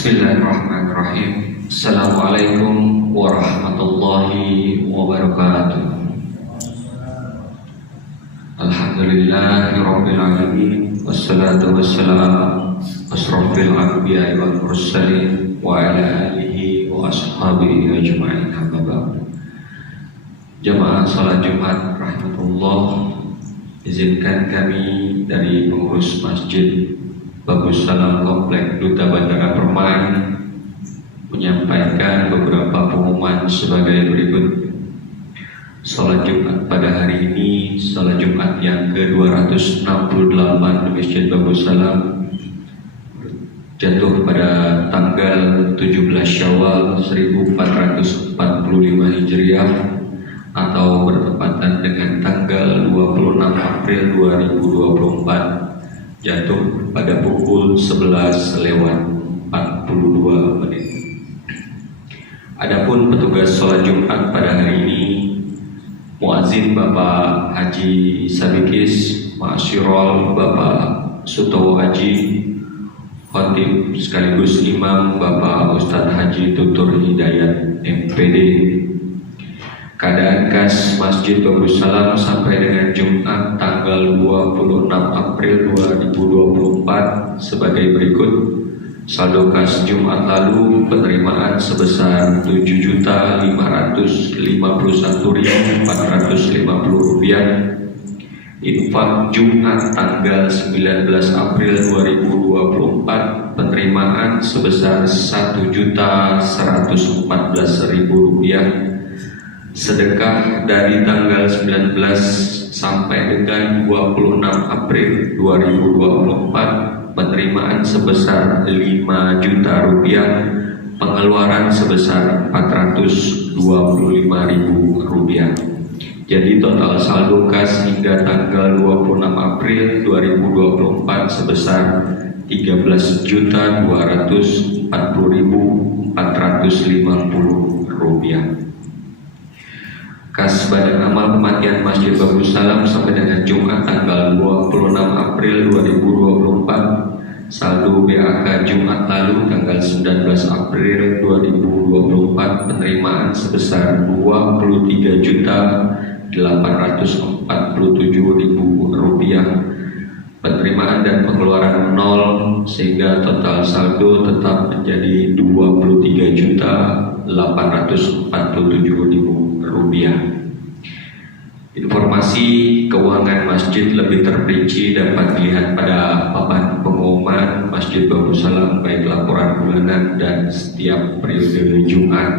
Bismillahirrahmanirrahim. Assalamualaikum warahmatullahi wabarakatuh. Alhamdulillahirabbil alamin, wassalatu wassalamu asrofil anbiya'i wal mursalin wa ala alihi wa ashabihi ajma'in, amma ba'du. Jamaah salat Jumat rahmatullah, izinkan kami dari pengurus Masjid Bagus Salam Komplek Duta Bandara Permai menyampaikan beberapa pengumuman sebagai berikut. Salat Jumat pada hari ini, salat Jumat yang ke-268 di Masjid Bagus Salam, jatuh pada tanggal 17 Syawal 1445 Hijriah atau bertepatan dengan tanggal 26 April 2024, jatuh pada pukul 11:42. Adapun petugas sholat Jumat pada hari ini, muadzin Bapak Haji Sabikis, Ma'asyirol Bapak Sutowo Haji, khotib sekaligus imam Bapak Ustadz Haji Tutur Hidayat MPD. Keadaan kas Masjid Bagus Salam sampai dengan Jumat tanggal 26 April 2024 sebagai berikut. Saldo kas Jumat lalu penerimaan sebesar Rp7.551.450. Infak Jumat tanggal 19 April 2024 penerimaan sebesar Rp1.114.000. Sedekah dari tanggal 19 sampai dengan 26 April 2024 penerimaan sebesar Rp5.000.000, pengeluaran sebesar Rp425.000. Jadi total saldo kas hingga tanggal 26 April 2024 sebesar Rp13.240.450. Kas Badan Amal Kematian Masjid Bagus Salam sampai dengan Jumat tanggal 26 April 2024, saldo BAK Jumat lalu tanggal 19 April 2024 penerimaan sebesar Rp20.847.000, penerimaan dan pengeluaran nol, sehingga total saldo tetap menjadi Rp23.847.000. Informasi keuangan masjid lebih terperinci dapat dilihat pada papan pengumuman Masjid Bagus Salam, baik laporan bulanan dan setiap periode Jumat.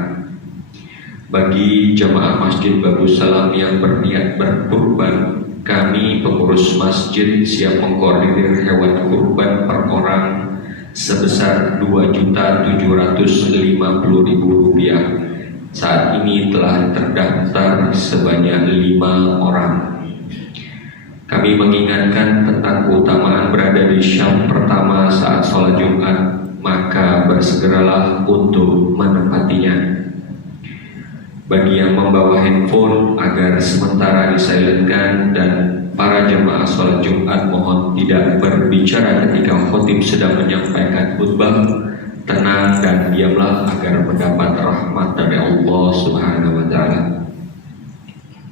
Bagi jamaah Masjid Bagus Salam yang berniat berkurban, kami pengurus masjid siap mengkoordinir hewan kurban per orang sebesar Rp2.750.000. Saat ini telah terdaftar sebanyak 5 orang. Kami mengingatkan tentang keutamaan berada di syam pertama saat sholat Jumat, maka bersegeralah untuk menempatinya. Bagi yang membawa handphone agar sementara disilentkan, dan para jemaah sholat Jumat mohon tidak berbicara ketika khotib sedang menyampaikan khutbah. Tenang dan diamlah agar mendapat rahmat dari Allah Subhanahu wa Ta'ala.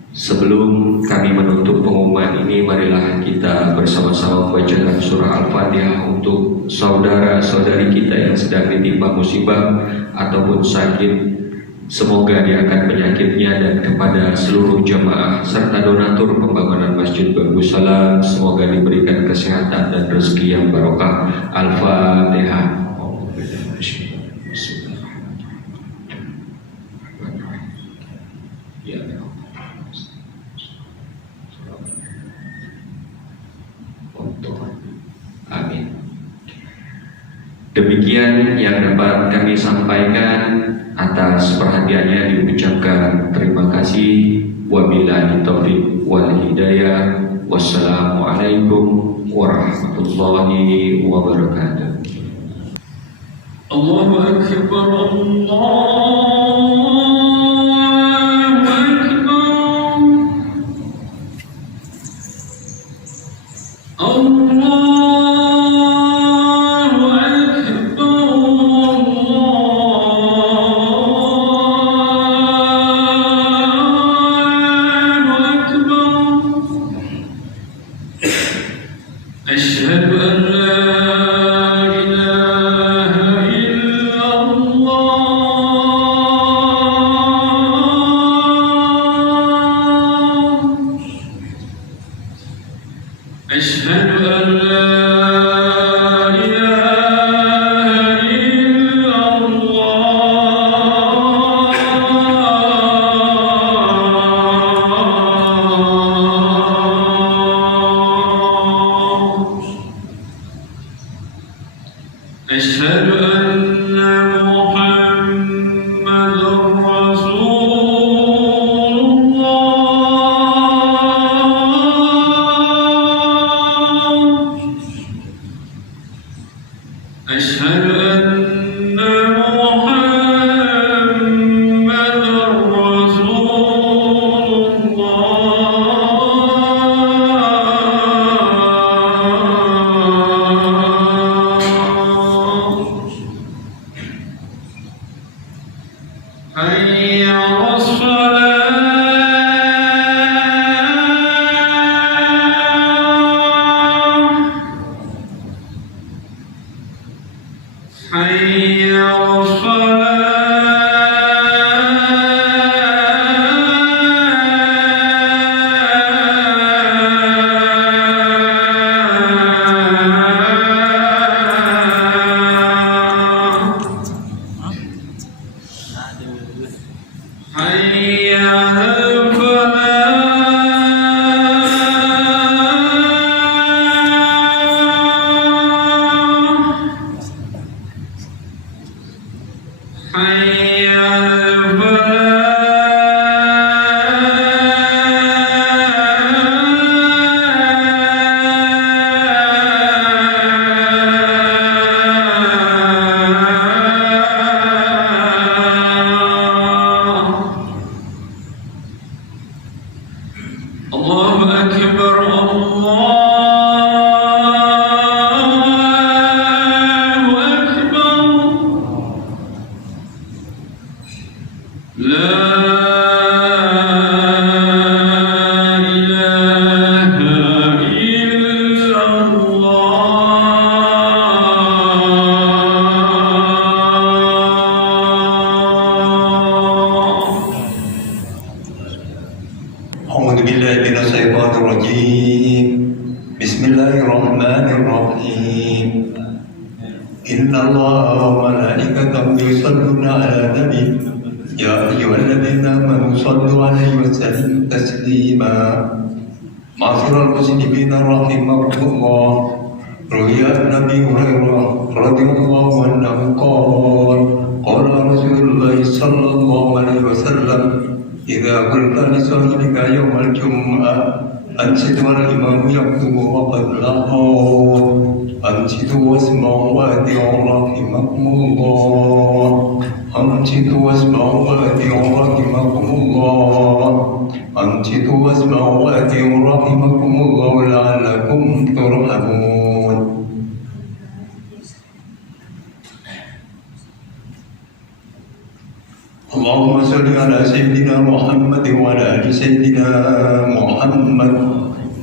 Sebelum kami menutup pengumuman ini, marilah kita bersama-sama membacakan surah Al-Fatihah untuk saudara-saudari kita yang sedang ditimpa musibah ataupun sakit. Semoga diangkat penyakitnya, dan kepada seluruh jamaah serta donatur pembangunan Masjid Bagus Salam, semoga diberikan kesehatan dan rezeki yang barokah. Al-Fatihah. Amin. Demikian yang dapat kami sampaikan. Atas perhatiannya diucapkan terima kasih. Wabillahi taufiq wal hidayah. Wassalamualaikum warahmatullahi wabarakatuh. Allahu Akbar, Allahu Akbar, Allahu Akbar. الله أكبر الله أكبر لا إله إلا الله. أعوذ بالله من الشيطان الرجيم. بسم الله الرحمن الرحيم. إن الله وملائكته يصلون على النبي يا أيها الذين آمنوا صلوا عليه وسلموا تسليما. معاشر المسلمين رحمكم الله. روي عن أبي هريرة رضي الله عنه قال قال رسول الله صلى الله عليه وسلم إذا قلت لصاحبك يوم الجمعة أنصت والإمام يكتب وقد لحظ أنصتوا واسمعوا وأطيعوا رحمكم الله. أنصتوا واسمعوا وأطيعوا رحمكم الله. أنصتوا واسمعوا وأطيعوا رحمكم الله لعلكم ترحمون. اللهم صل على سيدنا محمد وعلى آل سيدنا محمد.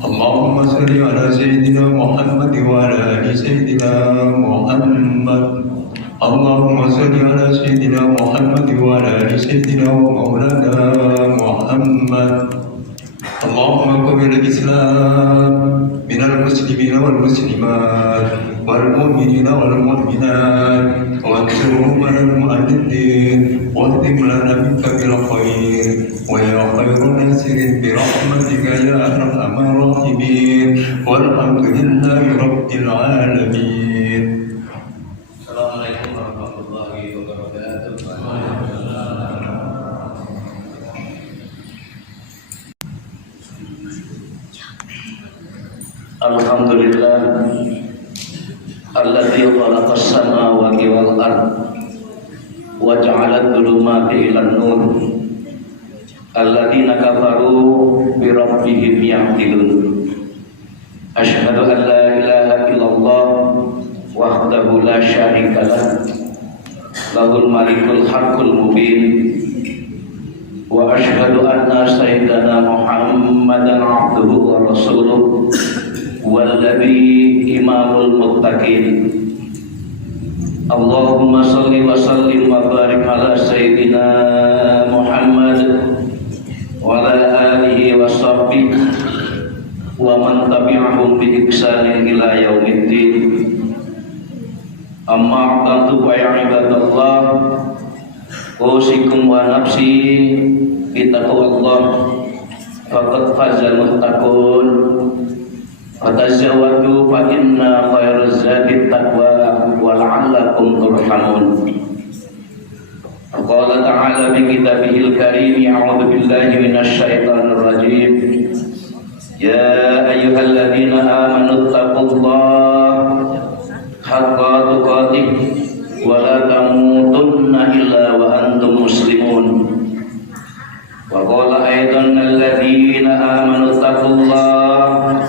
اللهم صل على سيدنا محمد وعلى آل سيدنا محمد. اللهم صل على سيدنا محمد وعلى آل سيدنا ومولانا محمد. اللهم قبل الإسلام من المسلمين والمسلمات والمؤمنين والمؤمنات وانصرهم على المؤمنين واهدم لنا منك بالخير ويا خير ناصر برحمتك يا أرحم الراحمين والحمد لله رب العالمين. السلام عليكم ورحمة الله وبركاته. Alhamdulillah alladzi khalaqas samawati wal ard wa ja'ala adh-dhulumati ilan nur alladzina kafaru bi rabbihim ya'dilun. Asyhadu an la ilaha illallah wahdahu la syarika lah lahul malikul haqqul mubin wa asyhadu anna sayyidana Muhammadan abduhu wa rasuluh والذي إمام المتقين. اللهم صل وسلم وبارك على سيدنا محمد وعلى آله وصحبه ومن تبعهم بإحسان إلى يوم الدين. أما بعد فيا عباد الله أوصيكم ونفسي بتقوى الله فقد فاز المتقون. Fatazawwadu fa inna khairaz zadi taqwa wa la'allakum turhamun. Qala ta'ala bi kitabihil karim a'udzu billahi minasy syaithanir rajim. Ya ayyuhalladzina amanu taqullaha haqqa tuqatih wa la tamutunna illa wa antum muslimun. Wa qala aidan alladzina amanu taqullaha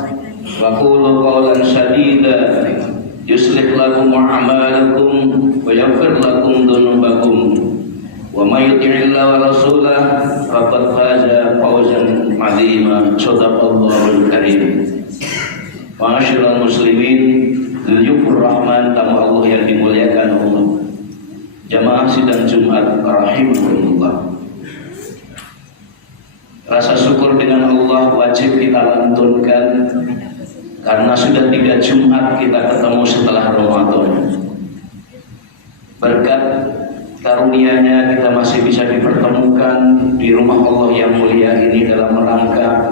wa qulu qawlan sadida yuslih lakum a'malakum wa yaghfir lakum dhunubakum wa may yuti'illaha wa rasulahu faqad faza fawzan 'azima. Shadaqallahul karim. Ma'asyiral muslimin, dzul rahman, tamu Allah yang dimuliakan Allah. Jamaah sidang Jumat rahimahullah. Rasa syukur dengan Allah wajib kita lantunkan karena sudah 3 Jumat kita ketemu setelah Ramadan. Berkat karunia-Nya kita masih bisa dipertemukan di rumah Allah yang mulia ini dalam rangka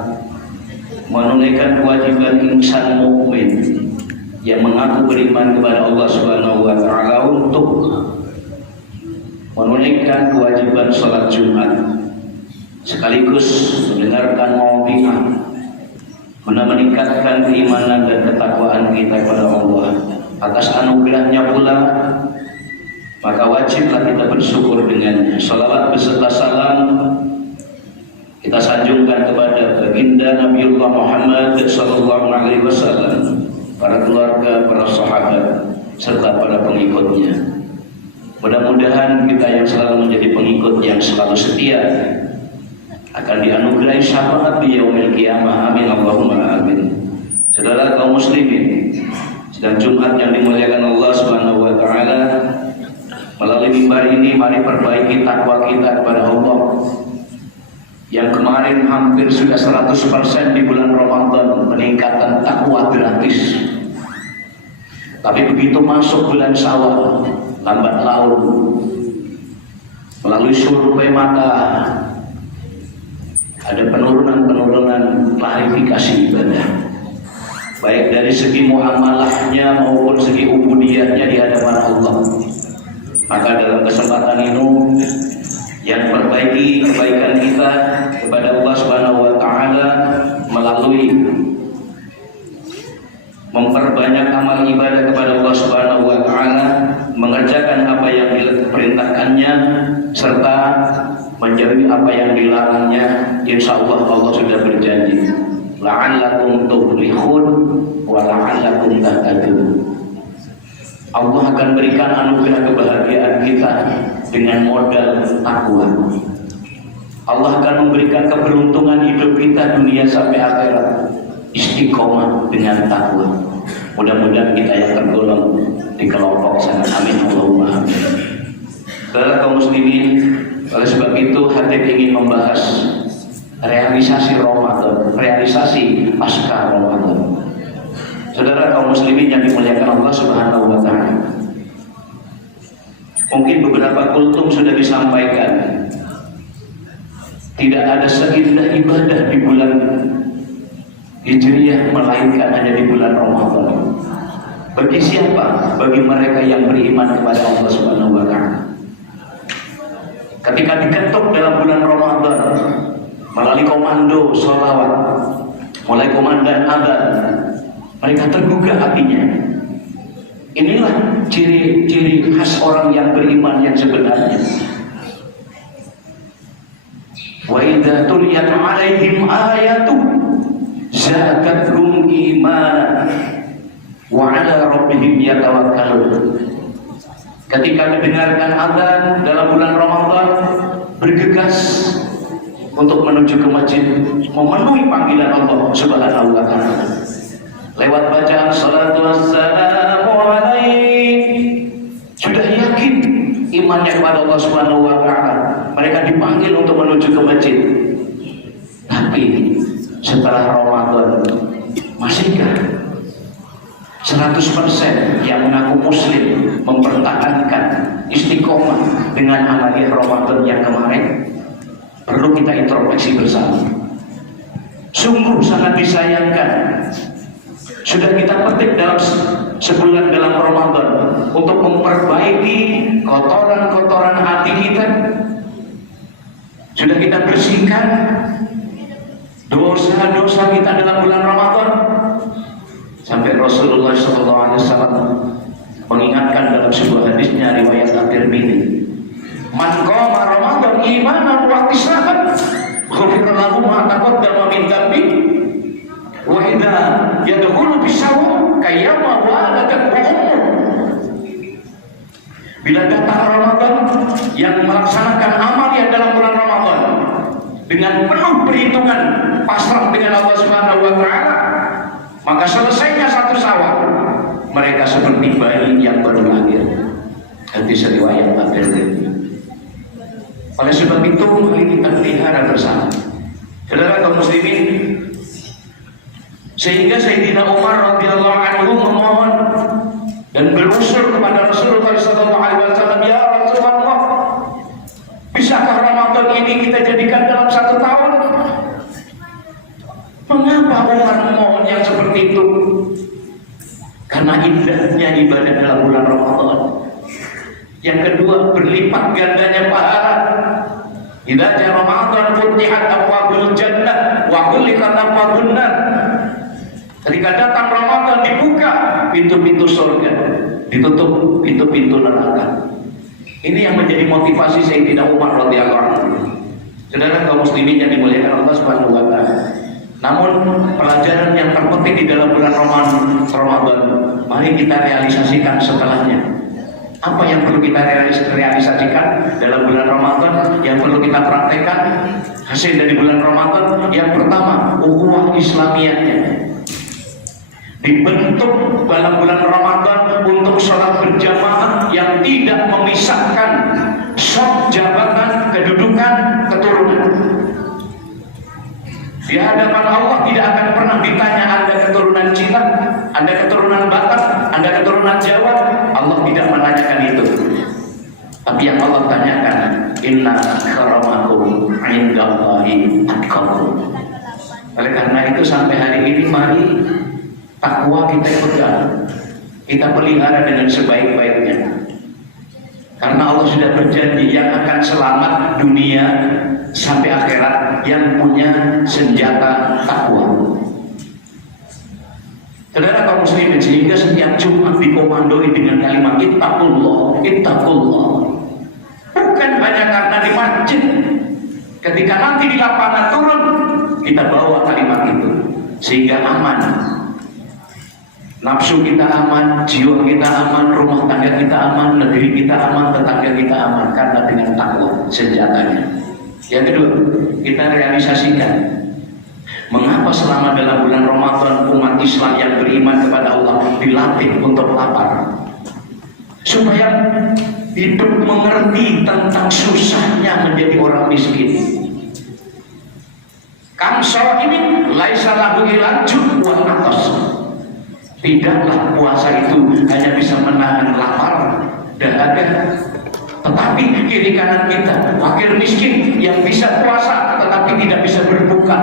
menunaikan kewajiban insan mukmin yang mengaku beriman kepada Allah Subhanahu wa taala untuk menunaikan kewajiban salat Jumat sekaligus mendengarkan mau'izah guna meningkatkan keimanan dan ketakwaan kita kepada Allah. Atas anugerahnya pula maka wajiblah kita bersyukur dengannya. Salawat beserta salam kita sanjungkan kepada baginda Nabiullah Muhammad sallallahu alaihi wasallam, para keluarga, para sahabat, serta para pengikutnya. Mudah-mudahan kita yang selalu menjadi pengikut yang selalu setia akan dianugerahi syafaat di yaumil qiyamah. Amin Allahumma amin. Saudara kaum muslimin, sedang Jumat yang dimuliakan Allah Subhanahu wa taala, melalui mimbar ini mari perbaiki takwa kita kepada Allah. Yang kemarin hampir sudah 100% di bulan Ramadan, peningkatan takwa gratis. Tapi begitu masuk bulan Syawal, lambat laun, melalui survei mata, ada penurunan klarifikasi ibadah, baik dari segi muamalahnya maupun segi ubudiyahnya di hadapan Allah. Maka dalam kesempatan ini, yang perbaiki kebaikan kita kepada Allah Subhanahu wa taala melalui memperbanyak amal ibadah kepada Allah Subhanahu wa taala, mengerjakan apa yang diperintahkannya serta menjauhi apa yang dilarangnya. Insyaallah Allah sudah berjanji, la'allakum tuflihun wa la'allakum tahtadun. Allah akan berikan anugerah kebahagiaan kita dengan modal takwa. Allah akan memberikan keberuntungan hidup kita dunia sampai akhirat, istiqomah dengan takwa. Mudah-mudahan kita yang tergolong di kelompok sana. Amin Allahumma amin. Saudara kaum muslimin, oleh sebab itu Hatib ingin membahas realisasi Ramadan, realisasi pasca Ramadan. Saudara kaum muslimin yang dimuliakan Allah Subhanahu wa taala, mungkin beberapa kultum sudah disampaikan, tidak ada seindah ibadah di bulan Hijriah melainkan hanya di bulan Ramadan. Bagi siapa? Bagi mereka yang beriman kepada Allah Subhanahu wa taala. Ketika diketuk dalam bulan Ramadan melalui komando sholawat, mulai komandan adzan, mereka tergugah hatinya. Inilah ciri-ciri khas orang yang beriman yang sebenarnya. Wa idza tuliyat 'alaihim ayatu zadathum imanan wa 'ala rabbihim yatawakkalun. Ketika mendengarkan adzan dalam bulan Ramadan, bergegas untuk menuju ke masjid, memenuhi panggilan Allah Subhanahu wa taala. Lewat bacaan salatu wassalamu alaihi, sudah yakin imannya kepada Allah Subhanahu wa taala, mereka dipanggil untuk menuju ke masjid. Tapi setelah Ramadan, masihkah 100% yang mengaku muslim mempertahankan istiqomah dengan amalia Ramadan yang kemarin? Perlu kita introspeksi bersama. Sungguh sangat disayangkan, sudah kita petik dalam sebulan dalam Ramadan untuk memperbaiki kotoran-kotoran hati kita. Sudah kita bersihkan dosa-dosa kita dalam bulan Ramadan. Sampai Rasulullah SAW mengingatkan dalam sebuah hadisnya riwayat At-Tirmidzi, man qama Ramadan imanan wa ihtisaban ghufira lahu ma taqaddama min dhanbi wa idza yadkhulu bisawm kayyama waladat umur. Bila datang Ramadan yang melaksanakan amal yang dalam bulan Ramadan dengan penuh perhitungan pasrah dengan Allah Subhanahu wa taala, maka selesainya satu Syawal mereka seperti bayi yang baru lahir. Hadis riwayat At-Tirmidzi. Oleh sebab itu mari kita pelihara bersama, saudara kaum muslimin, sehingga Sayyidina Umar radhiyallahu anhu memohon dan berusul kepada Rasulullah SAW, ya Rasulullah, bisakah Ramadan ini kita jadikan dalam satu tahun? Mengapa Umar memohon yang seperti itu? Karena indahnya ibadah dalam bulan Ramadan. Yang kedua, berlipat gandanya pahala. Idza jaa Ramadan futihat abwabul jannah wa ghulqat abwabun nar. Ketika datang Ramadan dibuka pintu-pintu surga, ditutup pintu-pintu neraka. Ini yang menjadi motivasi Sayyidina Umar radhiyallahu anhu. Saudara kaum muslimin yang dimuliakan Allah Subhanahu wa taala. Namun pelajaran yang terpenting di dalam bulan Ramadan, mari kita realisasikan setelahnya. Apa yang perlu kita realisasikan dalam bulan Ramadan, yang perlu kita praktekkan hasil dari bulan Ramadan? Yang pertama, ukhuwah Islamiyahnya dibentuk dalam bulan Ramadan untuk sholat berjamaah yang tidak memisahkan sop, jabatan, kedudukan, keturunan. Di hadapan Allah tidak akan pernah ditanya Anda keturunan Cina, Anda keturunan Batak, Anda keturunan Jawa. Allah tidak menanyakan itu. Tapi yang Allah tanyakan, inna akramakum indallahi atqakum. Oleh karena itu sampai hari ini mari takwa kita pegang, kita pelihara dengan sebaik-baiknya. Karena Allah sudah berjanji yang akan selamat dunia sampai akhirat yang punya senjata takwa. Saudara kaum muslimin, sehingga setiap Jumat dikomandoi dengan kalimat ittaqullah, ittaqullah. Bukan hanya karena di masjid. Ketika nanti di lapangan turun, kita bawa kalimat itu sehingga aman. Nafsu kita aman, jiwa kita aman, rumah tangga kita aman, negeri kita aman, tetangga kita aman, karena dengan takwa senjatanya. Yang kedua, kita realisasikan mengapa selama dalam bulan Ramadan umat Islam yang beriman kepada Allah dilatih untuk lapar, supaya hidup mengerti tentang susahnya menjadi orang miskin. Kamsal ini laisa lahu illa ju' wa naqas. Tidaklah puasa itu hanya bisa menahan lapar dan dahaga, tetapi kiri kanan kita fakir miskin yang bisa puasa tetapi tidak bisa berbuka.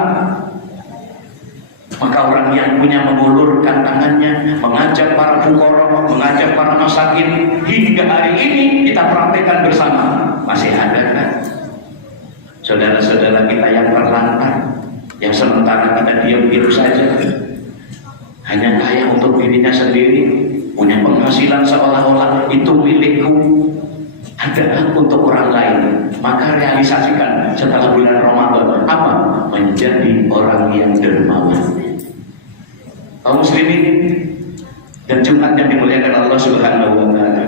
Maka orang yang punya mengulurkan tangannya, mengajak para fuqara, mengajak para masakin, hingga hari ini kita praktekkan bersama. Masih ada kan saudara-saudara kita yang terlantar, yang sementara kita diam-diam saja, hanya kaya untuk dirinya sendiri, punya penghasilan seolah-olah itu milikku, ada untuk orang lain. Maka realisasikan setelah bulan Ramadan apa? Menjadi orang yang dermawan. Kaum muslimin dan Jumat yang dimuliakan Allah Subhanahu wa taala,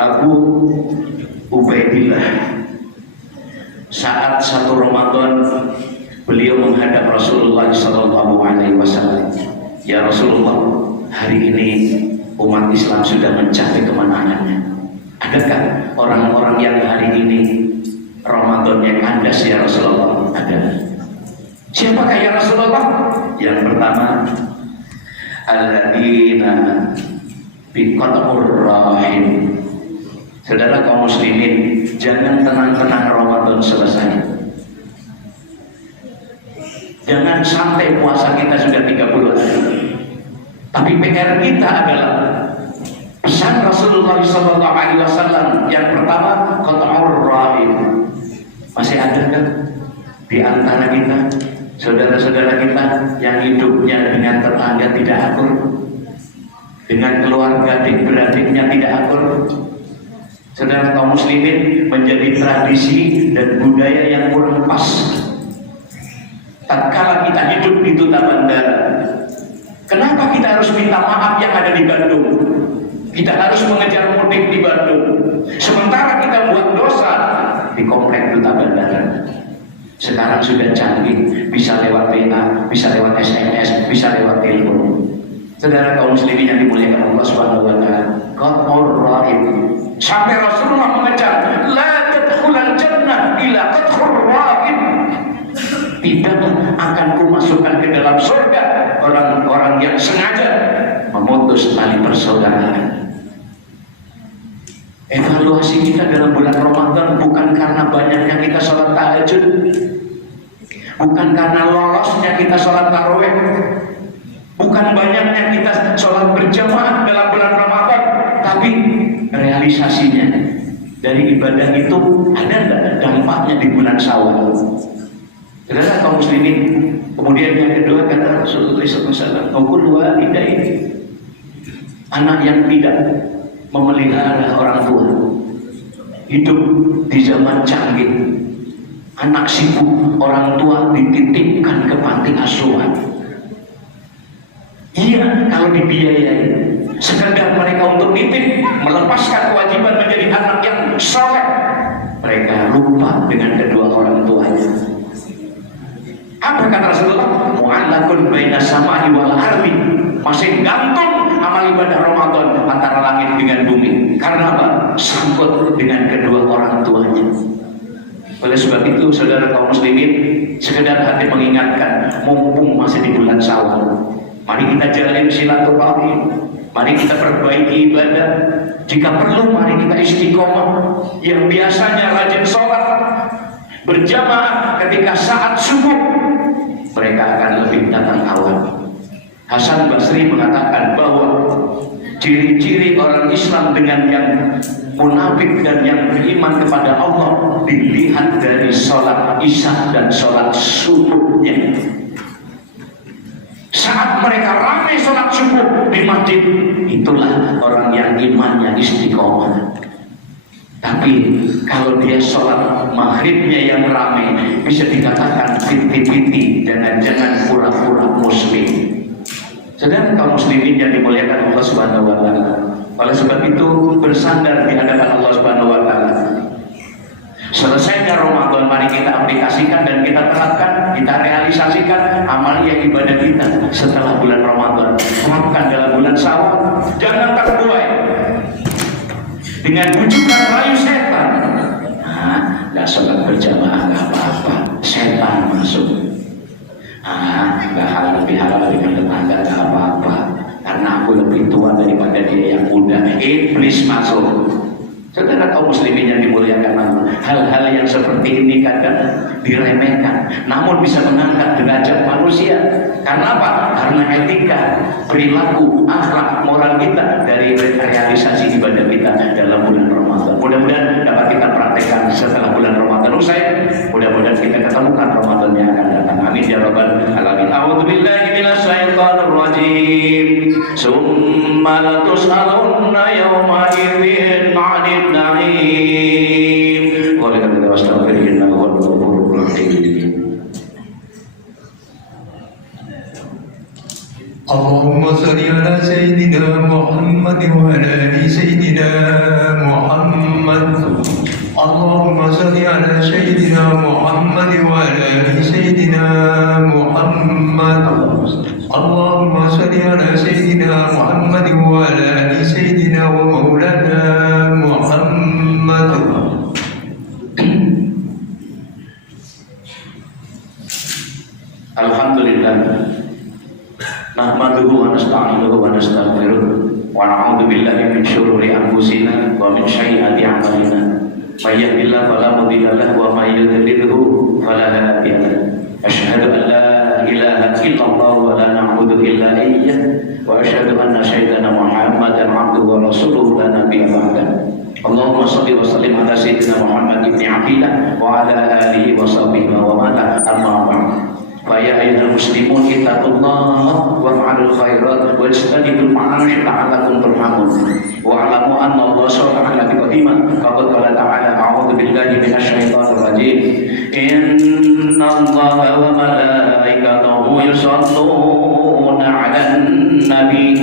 Abu Ubaidillah saat satu Ramadan beliau menghadap Rasulullah SAW. Ya Rasulullah, hari ini umat Islam sudah mencapai kemenangannya. Adakah orang-orang yang hari ini Ramadannya kandas ya Rasulullah? Ada. Siapakah ya Rasulullah? Yang pertama, alladzina biqat'ur rahim. Saudara kaum muslimin, jangan tenang-tenang Ramadan selesai. Jangan sampai puasa kita sudah 30 hari. Tapi PR kita adalah pesan Rasulullah SAW yang pertama, qat'ur rahim. Masih ada kan di antara kita saudara-saudara kita yang hidupnya dengan tetangga tidak akur, dengan keluarga adik-beradiknya tidak akur? Saudara kaum muslimin, menjadi tradisi dan budaya yang kurang pas. Tatkala kita hidup di Duta Bandara, kenapa kita harus minta maaf yang ada di Bandung? Kita harus mengejar mudik di Bandung, sementara kita buat dosa di komplek Duta Bandara. Sekarang sudah canggih, bisa lewat WA, bisa lewat SMS, bisa lewat telepon. Saudara kaum muslimin yang dimuliakan Allah Subhanahu wa taala, qat'ur rahim. Sampai Rasulullah mengejar, la tadkhulul jannah illa qat'ur rahim. Tidak akan kumasukkan ke dalam surga orang-orang yang sengaja memutus tali persaudaraan. Evaluasi kita dalam bulan Ramadan bukan karena banyaknya kita sholat tahajud, bukan karena lolosnya kita sholat tarawih, bukan banyaknya kita sholat berjamaah dalam bulan Ramadan, tapi realisasinya dari ibadah itu ada tidak dampaknya di bulan Syawal? Saudara kaum muslimin, kemudian yang kedua kata Rasulullah SAW, "Qul walidaini." Anak yang tidak memelihara orang tua, hidup di zaman canggih, anak sibuk, orang tua dititipkan ke panti asuhan. Iya, kalau dibiayai. Sekedar mereka untuk nitip, melepaskan kewajiban menjadi anak yang soleh, mereka lupa dengan kedua orang tuanya. Apa kata Rasulullah? Mu'allakun baina samai wal ardi. Masih gantung amal ibadah Ramadan antara langit dengan bumi. Karena apa? Sangkut dengan kedua orang tuanya. Oleh sebab itu, saudara kaum muslimin, sekedar hati mengingatkan, mumpung masih di bulan Syawal, mari kita jalin silaturahmi. Mari kita perbaiki ibadah. Jika perlu, mari kita istiqomah. Yang biasanya rajin sholat berjamaah ketika saat subuh, mereka akan lebih datang awal. Hasan Basri mengatakan bahwa ciri-ciri orang Islam dengan yang munafik dan yang beriman kepada Allah dilihat dari sholat isya dan sholat subuhnya. Saat mereka ramai sholat subuh di masjid, itulah orang yang imannya istiqomah. Tapi kalau dia sholat maghribnya yang ramai, bisa dikatakan fiti-fiti, jangan-jangan pura-pura muslim. Saudara kaum muslimin yang dimuliakan Allah Subhanahu wa taala. Oleh sebab itu, bersandar di hadapan Allah Subhanahu wa taala. Selesainya Ramadan, mari kita aplikasikan dan kita terapkan, kita realisasikan amalia ibadah kita setelah bulan Ramadan. Terapkan dalam bulan Syawal. Jangan terbuai dengan bujukan rayu setan. Nggak sholat berjamaah nggak apa-apa, setan masuk. Nggak halal bihalal dengan tetangga nggak apa-apa, karena aku lebih tua daripada dia yang muda. Iblis masuk. Saudara kaum muslimin yang dimuliakan Allah, hal-hal yang seperti ini kadang diremehkan, namun bisa mengangkat derajat manusia. Karena apa? Karena etika, perilaku, akhlak, moral kita dari realisasi ibadah kita dalam bulan Ramadan. Mudah-mudahan dapat kita praktekkan setelah bulan Ramadan usai. Mudah-mudahan kita ketemukan Ramadan yang akan datang. Amin ya rabbal alamin. A'udzubillahi minasyaitonir rajim. Summa latus'alunna yawma idzin 'anil na'im. Wa bihamdihi wastaghfirullah wal ghafurur rahim. Allahumma salli ala Sayyidina Muhammad wa ala ali Sayyidina Muhammad. Allahumma salli ala Sayyidina Muhammad wa ala ali Sayyidina Muhammad. Allahumma salli ala Sayyidina Muhammad wa ala ali Sayyidina wa maulana Muhammad. Alhamdulillah. Nahmaduhu wa nasta'inuhu wa nastaghfiruh wa na'udzu billahi min syururi anfusina wa min sayyiati a'malina. May yahdihillahu fala mudilla lahu wa may yudlilhu fala hadiya lahu. Asyhadu an la ilaha illallah wa la na'budu illa iyyah wa asyhadu anna sayyidana Muhammadan 'abduhu wa rasuluhu la nabiyya ba'dahu. Allahumma shalli wa sallim ala sayyidina Muhammad ibn Abdillah wa ala alihi wa sahbihi wa man amma ba'd. Ya ayyuhal muslimun ittaqullah wa fa'alul khairat wa ijtanibul ma'asyi la'allakum turhamun. Wa 'alamu anna Allah subhanahu wa ta'ala faqad qala ta'ala a'udzu billahi minasy syaithanir rajim. Inna Allaha wa malaikatahu yusholluna 'alan nabi.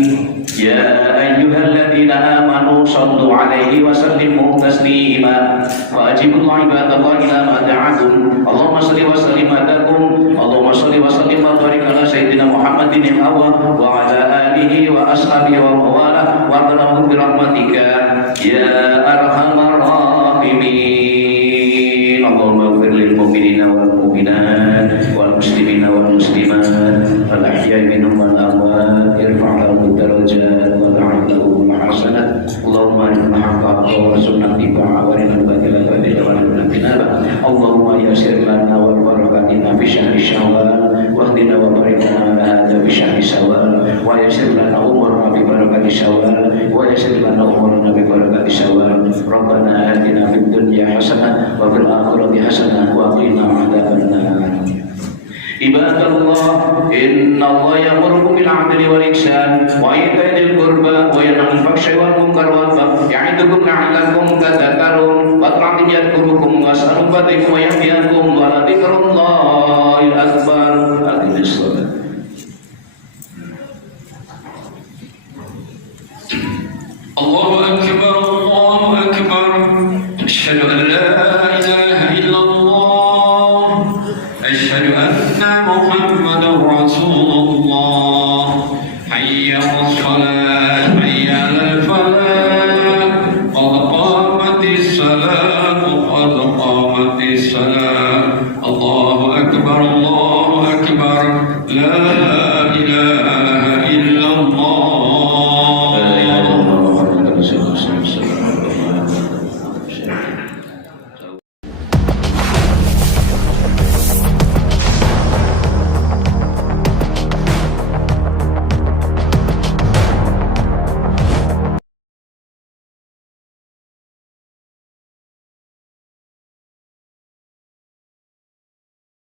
Ya ayyuhalladzina amanu shallu 'alaihi wa sallimu taslima. Wa ajibul ibadallahi ila ma da'akum. Allahumma shalli wa sallim alakum. Allahumma shalli wa sallim wa barik ala sayyidina Muhammadin al-awwal wa ala alihi wa ashabihi wa mawala wa qadahum bi rahmatika ya arhamar rahimin. Allahumma ighfir lil mu'minina wal mu'minat wal muslimina wal muslimat wal ahya'i minhum wal amwat irfa' lahum darajat wa ba'id lahum hasanat. Allahumma arina al-haqqa warzuqna ittiba'a wa arina al-batila warzuqna ijtinaba. Allahumma yassir lana wal barakatina fi syahri Syawal wahdina wa barik lana hadza fi syahri Syawal wa yassir lana umurana bi barakati Syawal wa yassir lana umurana bi barakati Syawal. Rabbana atina fid dunya hasanah wa fil akhirati hasanah wa qina adzabannar. عباد الله إن الله يأمركم بالعدل والإحسان وإيتاء ذي القربى وينهى عن الفحشاء والمنكر والبغي يعظكم لعلكم تذكرون واذكروا يذكركم واسألوا فضلكم ويهديكم ولذكر الله الأكبر. أقم الصلاة. الله أكبر الله أكبر أشهد أن لا إله إلا الله أشهد أن محمدا رسول الله حي على الصلاة حي على الفلاح قد قامت الصلاة قد قامت الصلاة